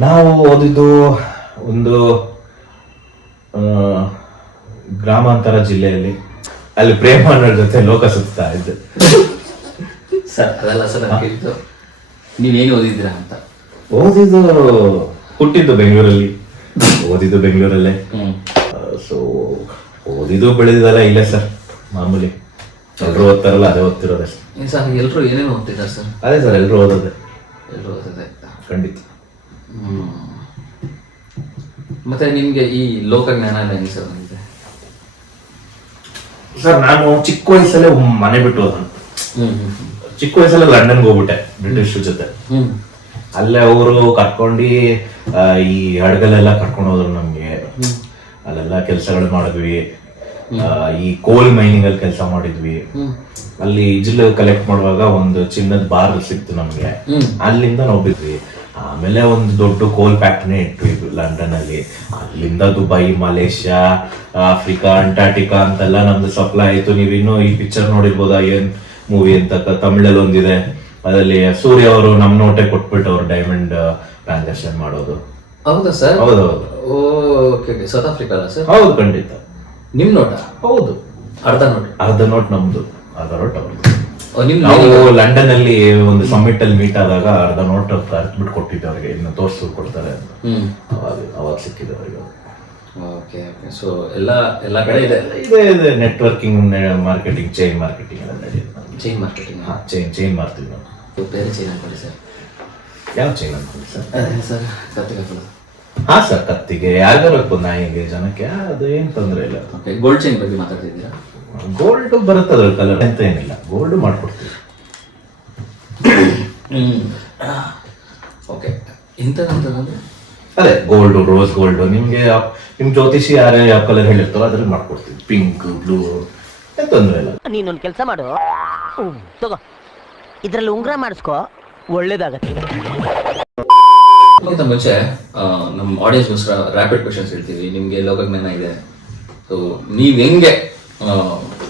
Speaker 2: ನಾವು ಓದಿದ್ದು ಒಂದು ಗ್ರಾಮಾಂತರ ಜಿಲ್ಲೆಯಲ್ಲಿ. ಅಲ್ಲಿ ಪ್ರೇಮಣ್ಣರ ಜೊತೆ ಲೋಕ ಸುತ್ತಾ ಇದ್ದೆ.
Speaker 1: ಸರ್ ಅದೆಲ್ಲ ಸರ್ ನಾನು ಕೇಳಿದ್ದು ನೀವೇನು ಓದಿದ್ದೀರಾ ಅಂತ?
Speaker 2: ಓದಿದ್ದು ಹುಟ್ಟಿದ್ದು ಬೆಂಗಳೂರಲ್ಲಿ. ಓದಿದ್ದು ಬೆಂಗಳೂರಲ್ಲೇ.
Speaker 1: ಹ್ಮ್.
Speaker 2: ಸೊ ಓದಿದ್ದು ಬೆಳೆದಿದ್ದಲ್ಲ ಇಲ್ಲೇ ಸರ್ ಮಾಮೂಲಿ. ಎಲ್ಲರೂ ಓದ್ತಾರಲ್ಲ ಅದೇ ಓದ್ತಿರೋದೇ ಸರ್
Speaker 1: ಏನ್ ಸರ್ ಎಲ್ಲರೂ ಏನೇನು ಓದ್ತಿದ್ದಾರೆ ಸರ್?
Speaker 2: ಅದೇ ಸರ್ ಎಲ್ಲರೂ ಓದೋದೆ.
Speaker 1: ಎಲ್ಲರೂ ಓದೋದೆ.
Speaker 2: ಖಂಡಿತ.
Speaker 1: ಹ್ಮ್. ಮತ್ತೆ ನಿಮಗೆ ಈ ಲೋಕ ಜ್ಞಾನ ಎಲ್ಲ ಹೆಂಗೆ ಸರ್ ಬಂದಿದೆ?
Speaker 2: ಸರ್ ನಾನು ಚಿಕ್ಕ ವಯಸ್ಸಲ್ಲೇ ಮನೆ ಬಿಟ್ಟು ಹೋದ
Speaker 1: ಹ್ಮ್ ಹ್ಮ್.
Speaker 2: ಚಿಕ್ಕ ವಯಸ್ಸಲ್ಲಿ ಲಂಡನ್ಗೆ ಹೋಗ್ಬಿಟ್ಟೆ ಬ್ರಿಟಿಷ್ ಜೊತೆ. ಅಲ್ಲೇ ಅವರು ಕರ್ಕೊಂಡು ಈ ಹಡಗಲೆಲ್ಲ ಕರ್ಕೊಂಡು ಹೋದ್ರು ನಮ್ಗೆ. ಅಲ್ಲೆಲ್ಲ ಕೆಲಸಗಳು ಮಾಡಿದ್ವಿ. ಈ ಕೋಲ್ ಮೈನಿಂಗ್ ಅಲ್ಲಿ ಕೆಲಸ ಮಾಡಿದ್ವಿ. ಅಲ್ಲಿ ಇಜ್ಲು ಕಲೆಕ್ಟ್ ಮಾಡುವಾಗ ಒಂದು ಚಿನ್ನದ ಬಾರ್ ಸಿಕ್ತು ನಮ್ಗೆ. ಅಲ್ಲಿಂದ ನೋಡಿದ್ವಿ ಬಿದ್ವಿ. ಆಮೇಲೆ ಒಂದು ದೊಡ್ಡ ಕೋಲ್ ಫ್ಯಾಕ್ಟ್ರಿನೇ ಇಟ್ವಿ ಲಂಡನ್ ಅಲ್ಲಿ ಅಲ್ಲಿಂದ ದುಬೈ ಮಲೇಷ್ಯಾ ಆಫ್ರಿಕಾ ಅಂಟಾರ್ಟಿಕಾ ಅಂತೆಲ್ಲ ನಮ್ದು ಸಪ್ಲೈ ಆಯ್ತು. ನೀವಿನ್ನೂ ಈ ಪಿಕ್ಚರ್ ನೋಡಿರ್ಬೋದಾ ಏನ್? ಮೂವಿ ಅಂತ ತಮಿಳಲ್ಲಿ ಒಂದಿದೆ. ಅದರಲ್ಲಿ ಸೂರ್ಯ ಅವರು ನಮ್ ನೋಟೆ ಕೊಟ್ಬಿಟ್ಟು ಅವ್ರು ಡೈಮಂಡ್ ಟ್ರಾನ್ಸಾಕ್ಷನ್ ಮಾಡೋದು.
Speaker 1: ಹೌದಾ ಸರ್?
Speaker 2: ಹೌದೌದು.
Speaker 1: Okay okay. ಸೌತ್ ಆಫ್ರಿಕಾ ಅಲ್ಲ ಸರ್?
Speaker 2: ಹೌದು ಖಂಡಿತ.
Speaker 1: ನಿಮ್ ನೋಟ?
Speaker 2: ಹೌದು.
Speaker 1: ಅರ್ಧ ನೋಟ್.
Speaker 2: ಅರ್ಧ ನೋಟ್ ನಮ್ದು. ಅರ್ಧ ನೋಟ್ ಅವ್ರದ್ದು. ನಾವು ಲಂಡನ್ ಅಲ್ಲಿ ಒಂದು ಸಮ್ಮಿಟ್ ಅಲ್ಲಿ ಮೀಟ್ ಆದಾಗ ಅರ್ಧ ನೋಟ್ ಬಿಟ್ಟು ಕೊಟ್ಟಿದ್ದೆ ಅವ್ರಿಗೆ. ಇನ್ನು ತೋರ್ಸು ಕೊಡ್ತಾರೆ ಅವಾಗ ಸಿಕ್ಕಿದೆ ಅವ್ರಿಗೆ.
Speaker 1: ಓಕೆ ಓಕೆ ಸೊ ಎಲ್ಲ ಎಲ್ಲ ಕಡೆ ಇದೆ?
Speaker 2: ಇದೆ ಇದೆ. ನೆಟ್ವರ್ಕಿಂಗ್ ಮಾರ್ಕೆಟಿಂಗ್ ಚೈನ್ ಮಾರ್ಕೆಟಿಂಗ್ ಎಲ್ಲ ನಡೆಯುತ್ತೆ
Speaker 1: ಚೈನ್ ಮಾರ್ಕೆಟಿಂಗ್
Speaker 2: ಹಾಂ ಚೈನ್ ಚೈನ್ ಮಾಡ್ತೀವಿ ನಾವು
Speaker 1: ಬೇರೆ ಚೈನ್ ಅನ್ಕೊಳ್ಳಿ ಸರ್.
Speaker 2: ಯಾವ ಚೈನ್ ಅನ್ಕೊಳ್ಳಿ ಸರ್?
Speaker 1: ಅದೇ ಸರ್. ಕತ್ತಿಗೆ ಹಾಕೊಳ್ಳೋದು
Speaker 2: ಹಾ ಸರ್ ಕತ್ತಿಗೆ. ಯಾರಿಗಾರು ನಾಯಿಗೆ ಜನಕ್ಕೆ? ಅದು ಏನು ತೊಂದರೆ ಇಲ್ಲ.
Speaker 1: ಓಕೆ ಗೋಲ್ಡ್ ಚೈನ್ ಬಗ್ಗೆ ಮಾತಾಡ್ತಿದ್ದೀರಾ
Speaker 2: ಗೋಲ್ಡ್ ಬರುತ್ತೆ ಅದ್ರ ಕಲರ್ ಅಂತ ಏನಿಲ್ಲ. ಗೋಲ್ಡ್ ಮಾಡ್ಕೊಡ್ತೀವಿ.
Speaker 1: ಹ್ಮ್. ಓಕೆ ಇಂಥದಂತಂದ್ರೆ
Speaker 2: ಅದೇ ಗೋಲ್ಡು ರೋಸ್ ಗೋಲ್ಡ್ ನಿಮ್ಗೆ ನಿಮ್ ಜ್ಯೋತಿಷಿ ಯಾರು ಯಾವ ಕಲರ್ ಹೇಳಿರ್ತಾರೋ ಅದ್ರಲ್ಲಿ ಮಾಡ್ಕೊಡ್ತೀವಿ ಪಿಂಕ್ ಬ್ಲೂ ಏನ್ ತೊಂದ್ರೆ ಇಲ್ಲ.
Speaker 6: ನೀನೊಂದು ಕೆಲಸ ಮಾಡು. ತಗೋ. ಇದ್ರಲ್ಲಿ ಉಂಗ್ರ ಮಾಡಿಸ್ಕೋ. ಒಳ್ಳೇದಾಗತ್ತೆ.
Speaker 1: ಅದಕ್ಕಿಂತ ಮುಂಚೆ ನಮ್ಮ ಆಡಿಯನ್ಸ್ ಆಡಿಯನ್ಸ್ಗೋಸ್ಕರ ರ್ಯಾಪಿಡ್ ಕ್ವಶನ್ಸ್ ಹೇಳ್ತೀವಿ. ನಿಮಗೆ ಲೋಕಜ್ಞಾನ ಇದೆ. ಸೊ ನೀವು ಹೆಂಗೆ ಆ,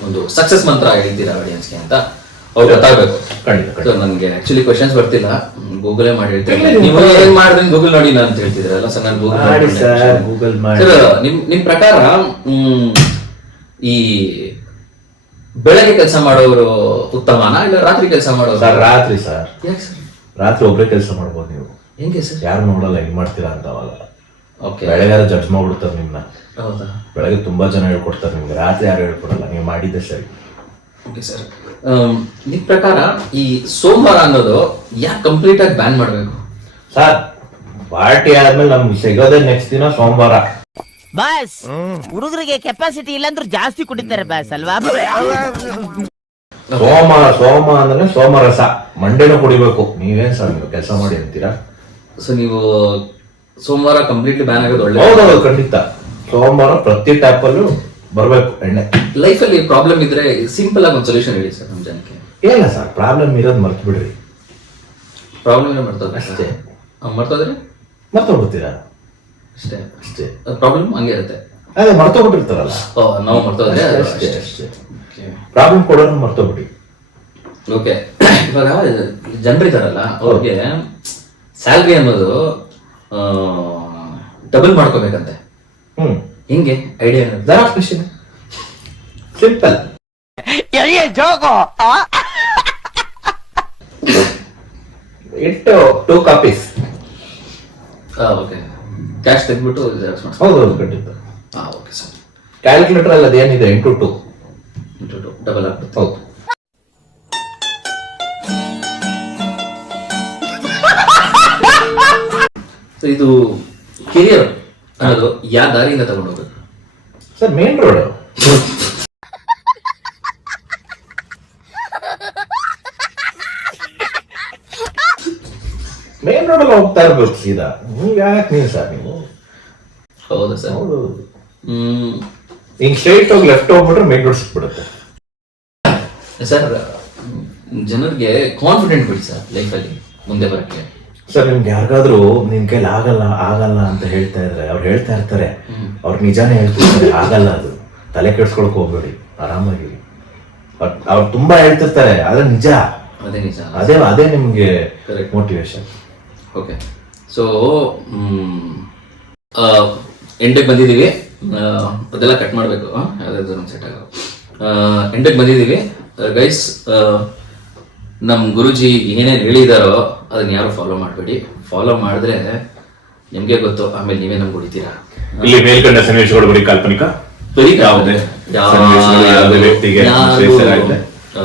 Speaker 1: ಒಂದು ಸಕ್ಸಸ್ ಮಂತ್ರ ಹೇಳ್ತೀರಾ ಆಡಿಯನ್ಸ್ಗೆ ಅಂತ ಅವ್ರು ಗೊತ್ತಾಗಬೇಕು.
Speaker 2: ಖಂಡಿತ
Speaker 1: ಸೊ ನನಗೆ ಆ್ಯಕ್ಚುಲಿ ಕ್ವಶನ್ಸ್ ಬರ್ತಿಲ್ಲ. ಗೂಗಲೇ ಮಾಡಿ ಹೇಳ್ತೀನಿ ನೀವು ಏನ್ ಮಾಡಿದ್ರೆ ಗೂಗಲ್ ನೋಡಿಲ್ಲ ಅಂತ ಹೇಳ್ತಿದ್ರಲ್ಲ ಸರ್ ನಾನು
Speaker 2: sir,
Speaker 1: ಗೂಗಲ್
Speaker 2: ಮಾಡಿ.
Speaker 1: ಸರ್ ನಿಮ್ ನಿಮ್ ಪ್ರಕಾರ ಈ ಬೆಳಗ್ಗೆ ಕೆಲಸ ಮಾಡೋರು ಉತ್ತಮನಾ ಇಲ್ಲ ರಾತ್ರಿ ಕೆಲಸ ಮಾಡೋರು?
Speaker 2: ಸರ್ ರಾತ್ರಿ ಸರ್. ರಾತ್ರಿ ಒಬ್ಬರೇ ಕೆಲಸ ಮಾಡ್ಬೋದು ನೀವು.
Speaker 1: ಹೆಂಗೆ ಸರ್?
Speaker 2: ಯಾರು ನೋಡಲ್ಲ ಹೆಂಗ್ ಮಾಡ್ತೀರಾ ಅಂತ ಅವಾಗ.
Speaker 1: ಓಕೆ.
Speaker 2: ಬೆಳಗಾರ ಜಡ್ಜ್ ಮಾಡ್ಬಿಡ್ತಾರೆ ನಿಮ್ನ. ಬೆಳಗ್ಗೆ ತುಂಬಾ ಜನ ಹೇಳ್ಕೊಡ್ತಾರೆ ನಿಮ್ಗೆ ರಾತ್ರಿ ಯಾರು ಹೇಳ್ಕೊಡಲ್ಲ ನೀವು ಮಾಡಿದ್ದೆ ಸರಿ.
Speaker 1: Okay sir. ನಿಮ್ ಪ್ರಕಾರ ಈ ಸೋಮವಾರ ಅನ್ನೋದು ಯಾಕೆ ಕಂಪ್ಲೀಟ್ ಆಗಿ ಬ್ಯಾನ್ ಮಾಡಬೇಕು?
Speaker 2: ಸರ್ ಪಾರ್ಟಿ ಆದ್ಮೇಲೆ ನಮ್ಗೆ ಸಿಗೋದೇ ನೆಕ್ಸ್ಟ್ ದಿನ ಸೋಮವಾರ.
Speaker 6: ಬಾಸ್ ಹುಡುಗರಿಗೆ ಕೆಪಾಸಿಟಿ ಇಲ್ಲಾಂದ್ರೂ ಜಾಸ್ತಿ ಕುಡಿತಾರೆ ಬಾಸ್ ಅಲ್ವಾ?
Speaker 2: ಸೋಮ ಸೋಮ ಅಂದ್ರೆ ಸೋಮರಸ ಮಂಡೇನೂ ಕುಡಿಬೇಕು. ನೀವೇನ್ ಸರ್ ನೀವು ಕೆಲಸ ಮಾಡಿ ಅಂತೀರಾ?
Speaker 1: ಸೊ ನೀವು ಸೋಮವಾರ ಕಂಪ್ಲೀಟ್ಲಿ ಬ್ಯಾನ್ ಆಗೋದು ಒಳ್ಳೆ
Speaker 2: ಹೌದೌದು ಖಂಡಿತ. ಸೋಮವಾರ ಪ್ರತಿ ಟ್ಯಾಪಲ್ಲೂ ಬರ್ಬೇಕು ಎಣ್ಣೆ.
Speaker 1: ಲೈಫಲ್ಲಿ ಪ್ರಾಬ್ಲಮ್ ಇದ್ರೆ ಸಿಂಪಲ್ ಆಗಿ ಒಂದು ಸೊಲ್ಯೂಷನ್ ಹೇಳಿ ಸರ್ ನಮ್ಮ ಜನಕ್ಕೆ.
Speaker 2: ಏನಿಲ್ಲ ಸರ್ ಪ್ರಾಬ್ಲಮ್ ಇರೋದು ಮರ್ತು ಬಿಡ್ರಿ.
Speaker 1: ಪ್ರಾಬ್ಲಮ್ ಏನು ಮರ್ತೋದ್ರೆ
Speaker 2: ಅಷ್ಟೇ.
Speaker 1: ಮರ್ತೋದ್ರೆ
Speaker 2: ಮರ್ತೋಗ್ಬಿಡ್ತೀರಾ
Speaker 1: ಅಷ್ಟೇ.
Speaker 2: ಅಷ್ಟೇ.
Speaker 1: ಪ್ರಾಬ್ಲಮ್ ಹಂಗೆ ಇರುತ್ತೆ.
Speaker 2: ಅದೇ ಮರ್ತೋಗ್ಬಿಟ್ಟಿರ್ತಾರಲ್ಲ
Speaker 1: ಓ ನಾವು ಮರ್ತೋದ್ರೆ ಹೋದ್ರೆ
Speaker 2: ಅಷ್ಟೇ
Speaker 1: ಅಷ್ಟೇ.
Speaker 2: ಓಕೆ ಪ್ರಾಬ್ಲಮ್ ಕೊಡೋರು ಮರ್ತೋಗ್ಬಿಡಿ
Speaker 1: ಓಕೆ ಇವಾಗ ಜನರಿದಾರಲ್ಲ ಅವ್ರಿಗೆ ಸ್ಯಾಲ್ರಿ ಅನ್ನೋದು ಡಬಲ್ ಮಾಡ್ಕೋಬೇಕಂತೆ.
Speaker 2: ಹ್ಮ್.
Speaker 1: ಹೆಂಗೆ? ಐಡಿಯಾ
Speaker 2: ಜೆರಾಕ್ಸ್ ಮಿಷಿನ್ ಸಿಂಪಲ್ ಇಟ್ಟು ಟೂ ಕಾಪೀಸ್
Speaker 1: ಓಕೆ ಕ್ಯಾಶ್ ತೆಗ್ದ್ಬಿಟ್ಟು ಜೆರಾಕ್ಸ್ ಮಾಡಿಸ್.
Speaker 2: ಹೌದು ಕಟ್ಟಿದ್ದು
Speaker 1: ಹಾಂ ಓಕೆ ಸರ್.
Speaker 2: ಕ್ಯಾಲ್ಕುಲೇಟರ್ ಅಲ್ಲಿ ಅದೇನಿದೆ? Into two.
Speaker 1: ಡಬಲ್ ಆಗ್ಬಿಡುತ್ತೆ
Speaker 2: ಹೌದು.
Speaker 1: ಸೊ ಇದು ಕೆರಿಯರ್. ಅನ್ನೋದು ಯಾವ ದಾರಿಯಿಂದ ತಗೊಂಡು ಹೋಗ್ಬೇಕು
Speaker 2: sir main road main road ಅಲ್ಲಿ ಹೋಗ್ತಾ ಇರ್ಬೇಕು ಸೀದಾ. ನೀವು ಯಾಕೆ ನೀವು ಸರ್ ನೀವು?
Speaker 1: ಹೌದಾ ಸರ್?
Speaker 2: ಹೌದು.
Speaker 1: ಹ್ಮ್.
Speaker 2: ಹಿಂಗ್ ಸ್ಟ್ರೈಟ್ ಹೋಗಿ ಲೆಫ್ಟ್ ಹೋಗ್ಬಿಟ್ರೆ ಮೇನ್ ರೋಡ್ ಸಿಕ್ಬಿಡುತ್ತೆ.
Speaker 1: ಸರ್ ಜನರಿಗೆ ಕಾನ್ಫಿಡೆಂಟ್ ಬಿಡಿ ಸರ್ ಲೈಫಲ್ಲಿ ಮುಂದೆ ಬರಕ್ಕೆ.
Speaker 2: ಸರ್ ನಿಮ್ಗೆ ಯಾರಿಗಾದ್ರೂ ನಿಮ್ ಕೈಲಿ ಆಗಲ್ಲ ಆಗಲ್ಲ ಅಂತ ಹೇಳ್ತಾ ಇದ್ರೆ ಅವ್ರು ಹೇಳ್ತಾ ಇರ್ತಾರೆ. ಅವ್ರು ನಿಜಾನೇ ಹೇಳ್ತಿರ್ತಾರೆ ಆಗಲ್ಲ ಅದು. ತಲೆ ಕೆಡ್ಸ್ಕೊಳಕ್ ಹೋಗ್ಬೇಡಿ ಆರಾಮಾಗಿರಿ. ಬಟ್ ಅವ್ರು ತುಂಬಾ ಹೇಳ್ತಿರ್ತಾರೆ ಆದ್ರೆ ನಿಜ.
Speaker 1: ಅದೇ ನಿಜ.
Speaker 2: ಅದೇ ಅದೇ ನಿಮ್ಗೆ. ಮೋಟಿವೇಶನ್
Speaker 1: ಓಕೆ ಸೊ ಎಂಡಿಗೆ ಬಂದಿದ್ದೀವಿ. ಅದೆಲ್ಲ ಕಟ್ ಮಾಡಬೇಕು. ಯಾವ್ದಾದ್ರು ಸೆಟ್ ಆಗೋ. ಎಂಡಕ್ಕೆ ಬಂದಿದ್ದೀವಿ. ಗೈಸ್ ನಮ್ಮ ಗುರುಜಿ ಏನೇನು ಹೇಳಿದಾರೋ ಅದನ್ನ ಯಾರು ಫಾಲೋ ಮಾಡಬೇಡಿ. ಫಾಲೋ ಮಾಡಿದ್ರೆ ನಿಮಗೆ ಗೊತ್ತು ಆಮೇಲೆ ನೀವೇ ನಮ್ಗೆ ಹೊಡಿತೀರಾ?
Speaker 2: ಇಲ್ಲಿ ಮೇಲ್ಕಂಡ ಸನ್ನಿವೇಶಗಳು ಬರೀ ಕಾಲ್ಪನಿಕ?
Speaker 1: ಬರೀ
Speaker 2: ಯಾವುದೇ ಯಾವುದೇ ವ್ಯಕ್ತಿಗೆ.
Speaker 1: ಆ,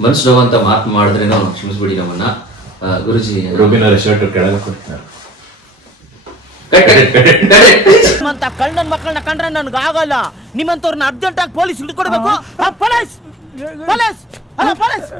Speaker 1: ಮನ್ಸು ನೋವಂತ ಮಾತು ಮಾಡಿದ್ರೇನೋ ಕ್ಷಮಿಸ್ಬಿಡಿ ನಮ್ಮನ್ನ. ಆ, ಗುರುಜಿ
Speaker 2: ರೂಬಿನ ಶರ್ಟ್ ಕೆಳಗೆ ಕೊಡ್ತಾರೆ
Speaker 1: ಕಟ್, ಕಟ್, ಕಟ್.
Speaker 6: ನಿಮ್ಮಂತ ಕಳ್ಳನ ಮಕ್ಕಳನ್ನ ಕಂಡ್ರೆ ನನ್ಗೆ ಆಗಲ್ಲ. ನಿಮ್ಮಂತವ್ರನ್ನ ಅರ್ಜೆಂಟ್ ಆಗಿ ಪೊಲೀಸ್ ಹಿಡ್ಕೊಡ್ಬೇಕು. ಪೊಲೀಸ್! ಪೊಲೀಸ್! Hello police!